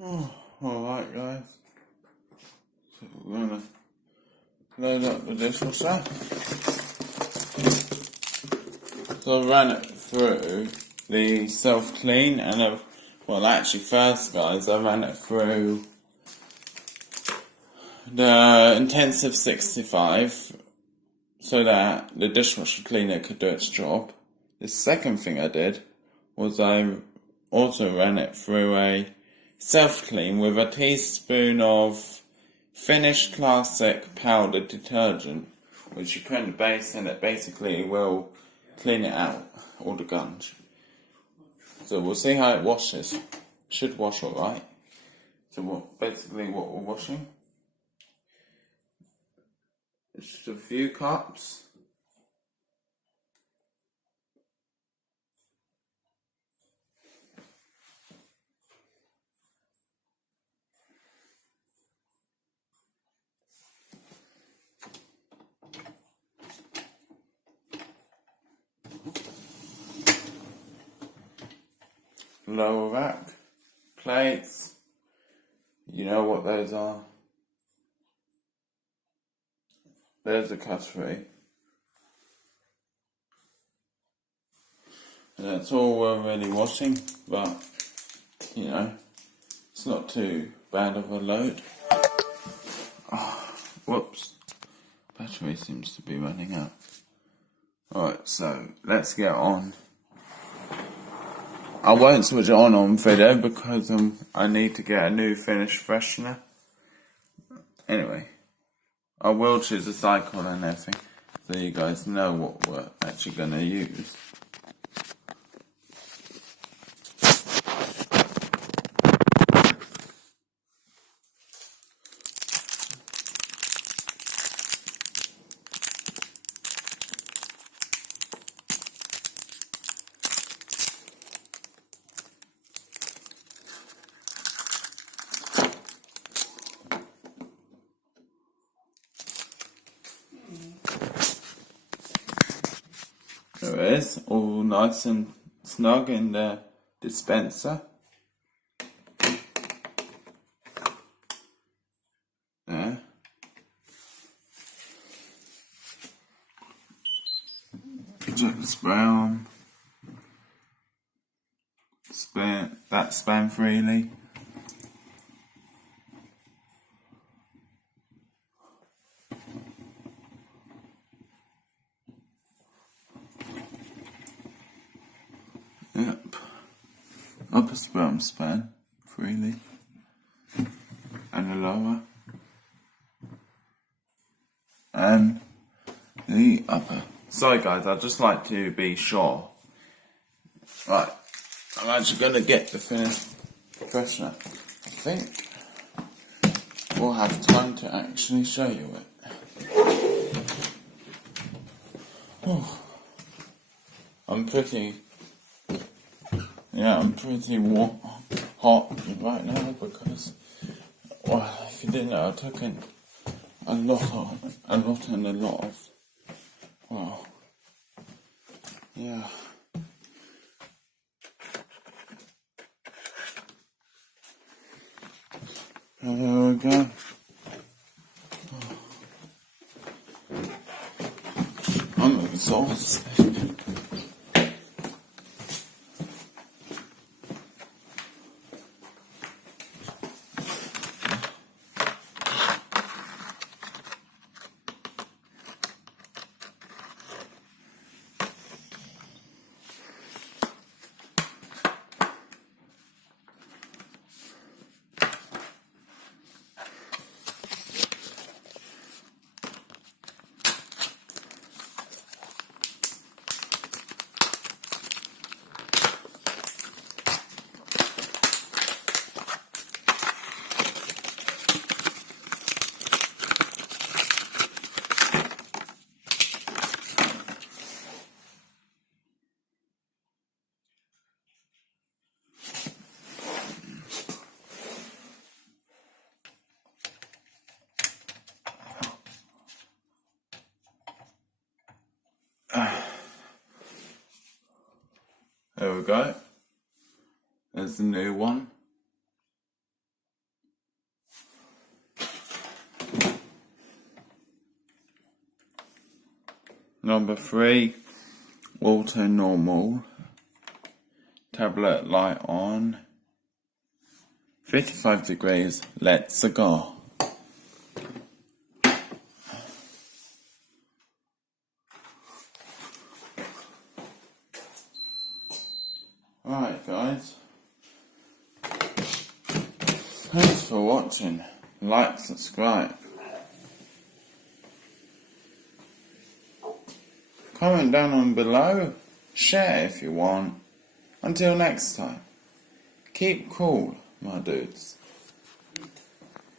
Oh, alright guys, so we're gonna load up the dishwasher. So I ran it through the self-clean and actually first guys, I ran it through the intensive 65 so that the dishwasher cleaner could do its job. The second thing I did was I also ran it through a self-clean with a teaspoon of finished classic powdered detergent, which you put in the base and it basically will clean it out, all the gunk. So we'll see how it washes. Should wash alright. So basically what we're washing is just a few cups. Lower rack, plates, you know what those are. There's the cutlery. And that's all we're really washing, but you know, it's not too bad of a load. Oh, whoops, battery seems to be running out. Alright, so let's get on. I won't switch it on video because I need to get a new finish freshener. Anyway, I will choose a cycle and everything so you guys know what we're actually going to use. There it is, all nice and snug in the dispenser. There. Check the spray on. Span freely. Yep. Upper span freely. And the lower. And the upper. Sorry guys, I'd just like to be sure. Right, I'm actually going to get the finished freshener. I think we'll have time to actually show you it. Oh. I'm pretty hot right now because, well, if you didn't know, I took in a lot of, well, yeah. And there we go. I'm exhausted. There we go. There's the new one. Number 3, auto normal. Tablet light on. 55 degrees, let's go. Alright guys, thanks for watching. Like, subscribe. Comment down on below, share if you want. Until next time, keep cool, my dudes.